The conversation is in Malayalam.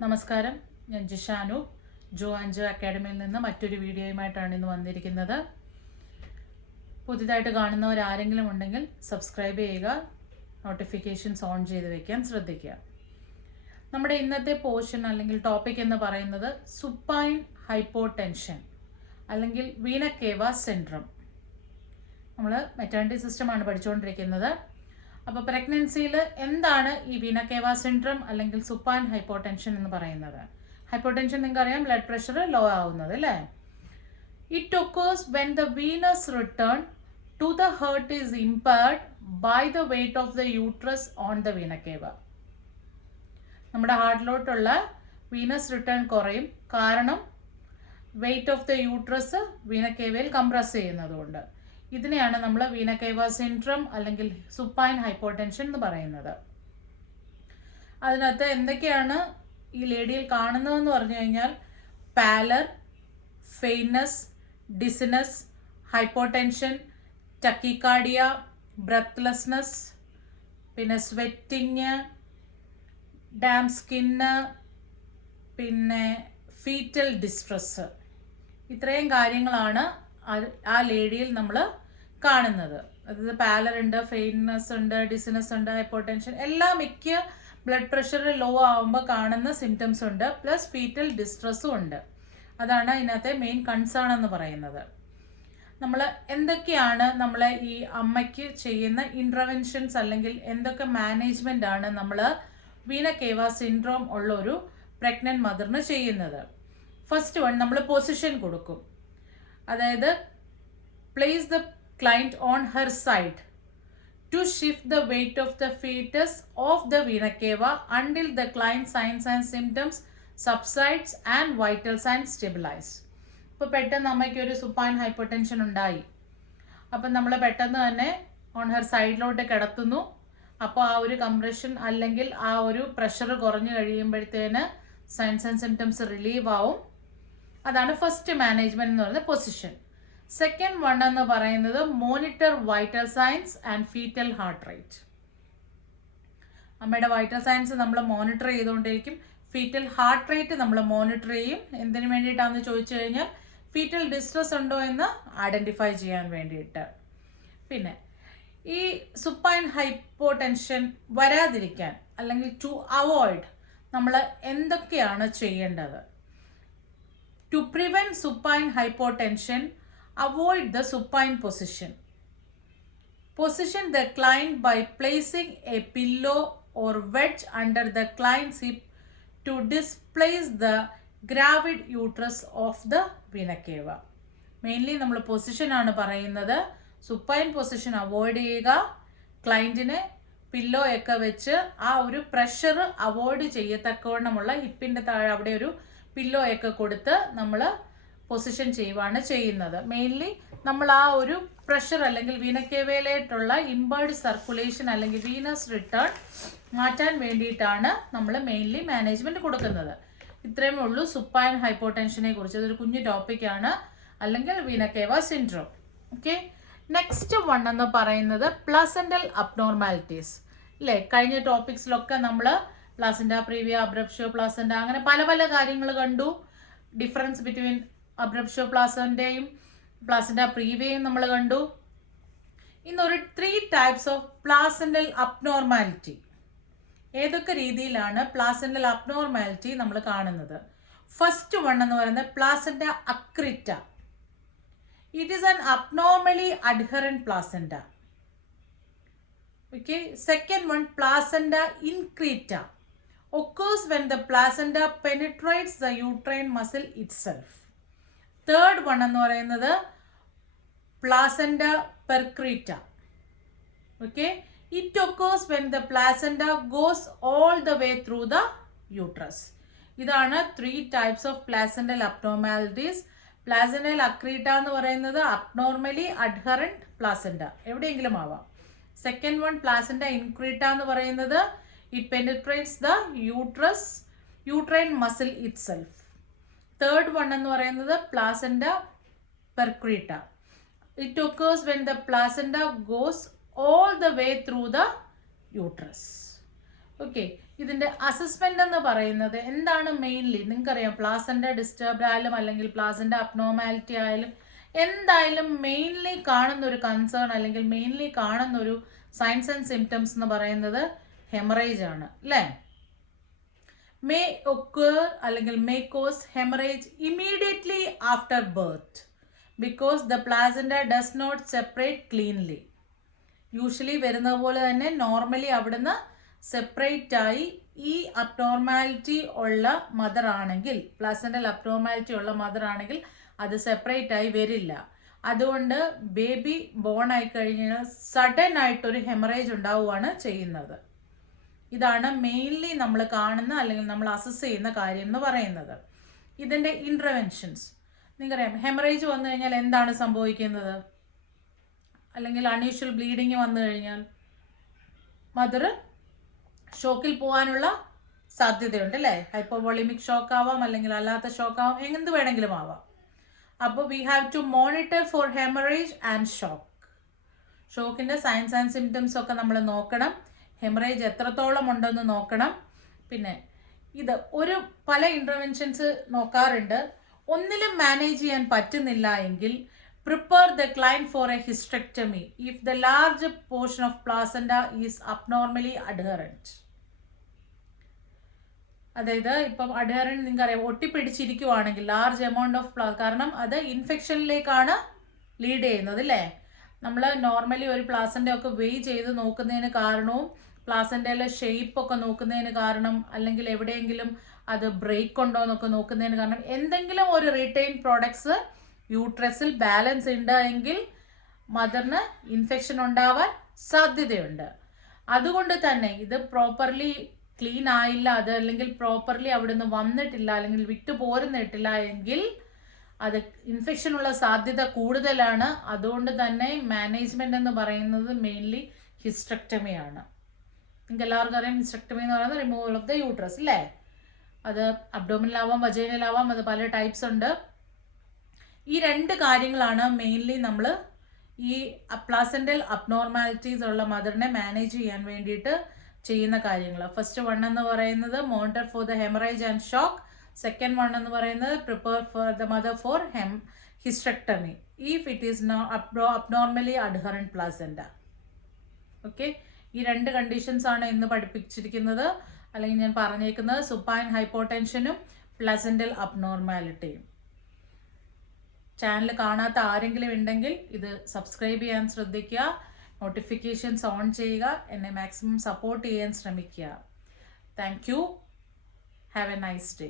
നമസ്കാരം, ഞാൻ ജിഷാനു ജോ ആൻഡ് ജോ അക്കാഡമിയിൽ നിന്ന് മറ്റൊരു വീഡിയോയുമായിട്ടാണ് ഇന്ന് വന്നിരിക്കുന്നത്. പുതിയതായിട്ട് കാണുന്നവരാരെങ്കിലും ഉണ്ടെങ്കിൽ സബ്സ്ക്രൈബ് ചെയ്യുക, നോട്ടിഫിക്കേഷൻസ് ഓൺ ചെയ്ത് വയ്ക്കാൻ ശ്രദ്ധിക്കുക. നമ്മുടെ ഇന്നത്തെ പോർഷൻ അല്ലെങ്കിൽ ടോപ്പിക് എന്ന് പറയുന്നത് സുപ്പൈൻ ഹൈപ്പോടെൻഷൻ അല്ലെങ്കിൽ വീന കേവ സിൻഡ്രം. നമ്മൾ മെറ്റേണിറ്റി സിസ്റ്റമാണ് പഠിച്ചുകൊണ്ടിരിക്കുന്നത്. അപ്പോൾ പ്രഗ്നൻസിയിൽ എന്താണ് ഈ വീന കേവ സിൻഡ്രം അല്ലെങ്കിൽ സുപ്പൈൻ ഹൈപ്പോടെൻഷൻ എന്ന് പറയുന്നത്? ഹൈപ്പോടെൻഷൻ നിങ്ങൾക്കറിയാം, ബ്ലഡ് പ്രഷർ ലോ ആവുന്നത് അല്ലേ? It occurs when the venous return to the heart is impaired by the weight of the uterus on the vena cava. നമ്മുടെ ഹാർട്ടിലോട്ടുള്ള വീനസ് റിട്ടേൺ കുറയും, കാരണം weight of the uterus vena കേവയിൽ കംപ്രസ് ചെയ്യുന്നതുകൊണ്ട്. ഇതിനെയാണ് നമ്മൾ വീന കേവ സിൻഡ്രം അല്ലെങ്കിൽ സുപ്പൈൻ ഹൈപ്പോടെൻഷൻ എന്ന് പറയുന്നത്. അതിനകത്ത് എന്തൊക്കെയാണ് ഈ ലേഡിയിൽ കാണുന്നതെന്ന് പറഞ്ഞു കഴിഞ്ഞാൽ പാലർ, ഫെയിനസ്, ഡിസിനസ്, ഹൈപ്പോടെൻഷൻ, ടക്കിക്കാർഡിയ, ബ്രെത്ത്ലെസ്നെസ്, പിന്നെ സ്വെറ്റിങ്, ഡാം സ്കിന്ന്, പിന്നെ ഫീറ്റൽ ഡിസ്ട്രസ്. ഇത്രയും കാര്യങ്ങളാണ് ആ ലേഡിയിൽ നമ്മൾ കാണുന്നത്. അതായത് പാലർ ഉണ്ട്, ഫെയിനസ് ഉണ്ട്, ഡിസിനസ് ഉണ്ട്, ഹൈപ്പോടെൻഷൻ, എല്ലാ മിക്ക ബ്ലഡ് പ്രഷർ ലോ ആവുമ്പോൾ കാണുന്ന സിംറ്റംസ് ഉണ്ട്. പ്ലസ് ഫീറ്റൽ ഡിസ്ട്രസ്സും ഉണ്ട്. അതാണ് ഇതിനകത്തെ മെയിൻ കൺസേൺ എന്ന് പറയുന്നത്. നമ്മൾ എന്തൊക്കെയാണ് നമ്മളെ ഈ അമ്മയ്ക്ക് ചെയ്യുന്ന ഇൻ്റർവെൻഷൻസ് അല്ലെങ്കിൽ എന്തൊക്കെ മാനേജ്മെൻ്റ് ആണ് നമ്മൾ വീന കേവ സിൻഡ്രോം ഉള്ള ഒരു പ്രഗ്നൻറ്റ് മദറിന് ചെയ്യുന്നത്? ഫസ്റ്റ് വൺ, നമ്മൾ പൊസിഷൻ കൊടുക്കും. അതായത് place the client on her side to shift the weight of the foetus of the vena cava until the client signs and symptoms subsides and vital signs stabilise. ഇപ്പോൾ പെട്ടെന്ന് അമ്മയ്ക്ക് ഒരു സുപ്പൈൻ ഹൈപ്പോടെൻഷൻ ഉണ്ടായി. അപ്പം നമ്മൾ പെട്ടെന്ന് തന്നെ ഓൺ ഹെർ സൈഡിലോട്ട് കിടത്തുന്നു. അപ്പോൾ ആ ഒരു കംപ്രഷൻ അല്ലെങ്കിൽ ആ ഒരു പ്രഷർ കുറഞ്ഞു കഴിയുമ്പോഴത്തേന് സൈൻസ് ആൻഡ് സിംറ്റംസ് റിലീവ് ആവും. അതാണ് ഫസ്റ്റ് മാനേജ്മെന്റ് എന്ന് പറയുന്നത്, പൊസിഷൻ. സെക്കൻഡ് വൺ എന്ന് പറയുന്നത് monitor vital signs and fetal heart rate. അമ്മയുടെ വൈറ്റൽ സൈൻസ് നമ്മൾ മോണിറ്റർ ചെയ്തുകൊണ്ടിരിക്കും. ഫീറ്റൽ ഹാർട്ട് റേറ്റ് നമ്മൾ മോണിറ്റർ ചെയ്യും. എന്തിനു വേണ്ടിയിട്ടാണെന്ന് ചോദിച്ചു കഴിഞ്ഞാൽ ഫീറ്റൽ ഡിസ്ട്രസ് ഉണ്ടോ എന്ന് ഐഡൻറ്റിഫൈ ചെയ്യാൻ വേണ്ടിയിട്ട്. പിന്നെ ഈ സുപ്പൈൻ ഹൈപ്പോടെൻഷൻ വരാതിരിക്കാൻ അല്ലെങ്കിൽ ടു അവോയ്ഡ് നമ്മൾ എന്തൊക്കെയാണ് ചെയ്യേണ്ടത്? To prevent supine hypotension, avoid the supine position. Position the client by placing a pillow or wedge under the client's hip to displace the gravid uterus of the vena cava. Mainly നമ്മൾ പൊസിഷൻ ആണ് പറയുന്നത്. സുപ്പൈൻ പൊസിഷൻ അവോയ്ഡ് ചെയ്യുക. ക്ലയൻറ്റിനെ പില്ലോ ഒക്കെ വെച്ച് ആ ഒരു പ്രഷർ അവോയ്ഡ് ചെയ്യത്തക്കവണ്ണമുള്ള ഹിപ്പിൻ്റെ താഴെ അവിടെ ഒരു പില്ലോ ഒക്കെ കൊടുത്ത് നമ്മൾ പൊസിഷൻ ചെയ്യുവാണ് ചെയ്യുന്നത്. മെയിൻലി നമ്മൾ ആ ഒരു പ്രഷർ അല്ലെങ്കിൽ വീനക്കേവയിലായിട്ടുള്ള ഇമ്പേർഡ് സർക്കുലേഷൻ അല്ലെങ്കിൽ വീനസ് റിട്ടേൺ മാറ്റാൻ വേണ്ടിയിട്ടാണ് നമ്മൾ മെയിൻലി മാനേജ്മെൻറ്റ് കൊടുക്കുന്നത്. ഇത്രയും ഉള്ളൂ സുപ്പൈൻ ഹൈപ്പോടെൻഷനെ കുറിച്ച്. അതൊരു കുഞ്ഞു ടോപ്പിക്കാണ്, അല്ലെങ്കിൽ വീനക്കേവ സിൻഡ്രോം. ഓക്കെ, നെക്സ്റ്റ് വൺ എന്ന് പറയുന്നത് പ്ലസന്റൽ അബ്നോർമാലിറ്റീസ്. അല്ലേ, കഴിഞ്ഞ ടോപ്പിക്സിലൊക്കെ നമ്മൾ പ്ലാസൻഡ പ്രീവിയ, അബ്രപ്ഷ്യോ പ്ലാസൻഡ, അങ്ങനെ പല പല കാര്യങ്ങൾ കണ്ടു. ഡിഫറൻസ് ബിറ്റ്വീൻ അബ്രപ്ഷ്യോ പ്ലാസൻഡയും പ്ലാസൻഡ പ്രീവിയയും നമ്മൾ കണ്ടു. ഇന്നൊരു 3 ടൈപ്സ് ഓഫ് പ്ലാസൻഡൽ അബ്നോർമാലിറ്റി. ഏതൊക്കെ രീതിയിലാണ് പ്ലാസൻഡൽ അബ്നോർമാലിറ്റി നമ്മൾ കാണുന്നത്? ഫസ്റ്റ് വൺ എന്ന് പറയുന്നത് placenta accreta. It is an abnormally adherent placenta. Okay, second one, placenta increta occurs when the placenta penetrates the uterine muscle itself. Third one എന്ന് പറയുന്നത് placenta percreta. Okay, it occurs when the placenta goes all the way through the uterus. ഇതാണ് 3 types of placental abnormalities. Placental accreta എന്ന് പറയുന്നത് abnormally adherent placenta, എവിടെയെങ്കിലും ആവാം. സെക്കൻഡ് വൺ പ്ലാസൻഡ ഇൻക്രീറ്റ എന്ന് പറയുന്നത് it penetrates the uterine muscle itself. Third one എന്ന് പറയുന്നത് placenta percreta. It occurs when the placenta goes all the way through the uterus. Okay, ഇതിൻ്റെ അസസ്മെൻ്റ് എന്ന് പറയുന്നത് എന്താണ് മെയിൻലി നിങ്ങൾക്കറിയാം, പ്ലാസൻ്റ ഡിസ്റ്റർബ്ഡ് ആയാലും അല്ലെങ്കിൽ പ്ലാസൻ്റ അബ്നോർമാലിറ്റി ആയാലും എന്തായാലും മെയിൻലി കാണുന്ന ഒരു കൺസേൺ അല്ലെങ്കിൽ മെയിൻലി കാണുന്ന ഒരു സൈൻസ് ആൻഡ് സിംറ്റംസ് എന്ന് പറയുന്നത് ഹെമറേജ് ആണ് അല്ലേ. മേ ഒക്കർ അല്ലെങ്കിൽ may cause haemorrhage immediately after birth because the placenta does not separate cleanly. Usually വരുന്നത് പോലെ തന്നെ നോർമലി അവിടുന്ന് സെപ്പറേറ്റ് ആയി ഈ അബ്നോർമാലിറ്റി ഉള്ള മദർ ആണെങ്കിൽ, പ്ലാസൻ്റൽ അബ്നോർമാലിറ്റി ഉള്ള മദർ ആണെങ്കിൽ അത് സെപ്പറേറ്റ് ആയി വരില്ല. അതുകൊണ്ട് ബേബി ബോൺ ആയി കഴിഞ്ഞാൽ സഡൻ ആയിട്ടൊരു ഹെമറേജ് ഉണ്ടാവുകയാണ് ചെയ്യുന്നത്. ഇതാണ് മെയിൻലി നമ്മൾ കാണുന്ന അല്ലെങ്കിൽ നമ്മൾ അസസ് ചെയ്യുന്ന കാര്യം എന്ന് പറയുന്നത്. ഇതിൻ്റെ ഇൻ്റർവെൻഷൻസ് നിങ്ങൾക്കറിയാം, ഹെമറേജ് വന്നു കഴിഞ്ഞാൽ എന്താണ് സംഭവിക്കുന്നത്, അല്ലെങ്കിൽ അൺയൂഷ്വൽ ബ്ലീഡിങ് വന്നു കഴിഞ്ഞാൽ മദർ ഷോക്കിൽ പോകാനുള്ള സാധ്യതയുണ്ട് അല്ലേ. ഹൈപ്പോവോളിമിക് ഷോക്ക് ആവാം, അല്ലെങ്കിൽ അല്ലാത്ത ഷോക്ക് ആവാം, എന്ത് വേണമെങ്കിലും ആവാം. അപ്പോൾ we have to monitor for haemorrhage and shock. ഷോക്കിൻ്റെ സൈൻസ് ആൻഡ് സിംറ്റംസ് ഒക്കെ നമ്മൾ നോക്കണം, ഹെമറേജ് എത്രത്തോളം ഉണ്ടെന്ന് നോക്കണം. പിന്നെ ഇത് പല ഇൻ്റർവെൻഷൻസ് നോക്കാറുണ്ട്. ഒന്നിലും മാനേജ് ചെയ്യാൻ പറ്റുന്നില്ല എങ്കിൽ prepare the client for a hysterectomy if the large portion of placenta is abnormally adherent. അതായത് ഇപ്പം അഡ്ഹറൻറ്റ് നിങ്ങൾക്കറിയാം, ഒട്ടിപ്പിടിച്ചിരിക്കുവാണെങ്കിൽ ലാർജ് എമൗണ്ട് ഓഫ് കാരണം അത് ഇൻഫെക്ഷനിലേക്കാണ് ലീഡ് ചെയ്യുന്നത് അല്ലേ. നമ്മൾ നോർമലി ഒരു പ്ലാസൻ്റ ഒക്കെ വെയ് ചെയ്ത് നോക്കുന്നതിന് കാരണവും പ്ലാസൻ്റയിലെ ഷേപ്പൊക്കെ നോക്കുന്നതിന് കാരണം, അല്ലെങ്കിൽ എവിടെയെങ്കിലും അത് ബ്രേക്ക് ഉണ്ടോ എന്നൊക്കെ നോക്കുന്നതിന് കാരണം എന്തെങ്കിലും ഒരു റീറ്റെയിൻ പ്രോഡക്ട്സ് യൂട്രസിൽ ബാലൻസ് ഉണ്ട് എങ്കിൽ മദറിന് ഇൻഫെക്ഷൻ ഉണ്ടാവാൻ സാധ്യതയുണ്ട്. അതുകൊണ്ട് തന്നെ ഇത് പ്രോപ്പർലി ക്ലീൻ ആയില്ല, അത് അല്ലെങ്കിൽ പ്രോപ്പർലി അവിടുന്ന് വന്നിട്ടില്ല അല്ലെങ്കിൽ വിട്ടു പോരുന്നിട്ടില്ല എങ്കിൽ അത് ഇൻഫെക്ഷനുള്ള സാധ്യത കൂടുതലാണ്. അതുകൊണ്ട് തന്നെ മാനേജ്മെൻറ്റ് എന്ന് പറയുന്നത് മെയിൻലി ഹിസ്റ്ററക്ടമിയാണ്. നിങ്ങൾക്ക് എല്ലാവർക്കും അറിയാം, ഹിസ്റ്ററക്ടമി എന്ന് പറയുന്നത് റിമൂവൽ ഓഫ് ദ യൂട്രസ് അല്ലേ. അത് അബ്ഡോമിനലാവാം, വജൈനലാവാം, അത് പല ടൈപ്സ് ഉണ്ട്. ഈ രണ്ട് കാര്യങ്ങളാണ് മെയിൻലി നമ്മൾ ഈ പ്ലാസൻ്റൽ അബ്നോർമാലിറ്റീസ് ഉള്ള മദറിനെ മാനേജ് ചെയ്യാൻ വേണ്ടിയിട്ട് ചെയ്യുന്ന കാര്യങ്ങൾ. ഫസ്റ്റ് വൺ എന്ന് പറയുന്നത് monitor for the haemorrhage and shock. Second one എന്ന് പറയുന്നത് prepare for the mother four hysterectomy if it is abnormally adherent placenta. Okay, ഈ രണ്ട് കണ്ടീഷൻസ് ആണ് ഇന്ന് പഠിപ്പിച്ചിരിക്കുന്നത്, അല്ലെങ്കിൽ ഞാൻ പറഞ്ഞേക്കുന്നത് സുപ്പൈൻ ഹൈപ്പോടെൻഷനും പ്ലാസൻ്റൽ അബ്നോർമാലിറ്റിയും. ചാനൽ കാണാത്ത ആരെങ്കിലും ഉണ്ടെങ്കിൽ ഇത് സബ്സ്ക്രൈബ് ചെയ്യാൻ ശ്രദ്ധിക്കുക, നോട്ടിഫിക്കേഷൻസ് ഓൺ ചെയ്യുക, എന്നെ മാക്സിമം സപ്പോർട്ട് ചെയ്യാൻ ശ്രമിക്കുക. Thank you. Have A nice day.